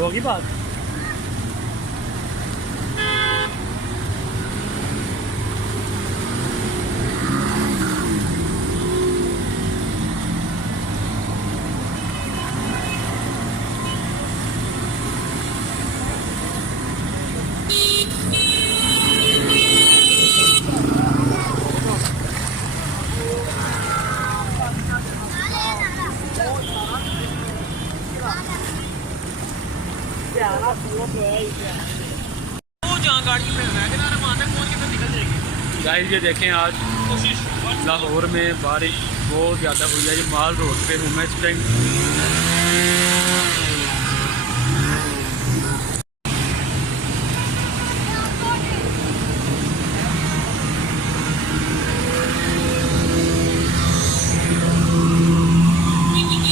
होगी बात। गाइस ये देखें, आज लाहौर में बारिश बहुत ज़्यादा हुई है। ये माल रोड पे हूँ मैं इस टाइम।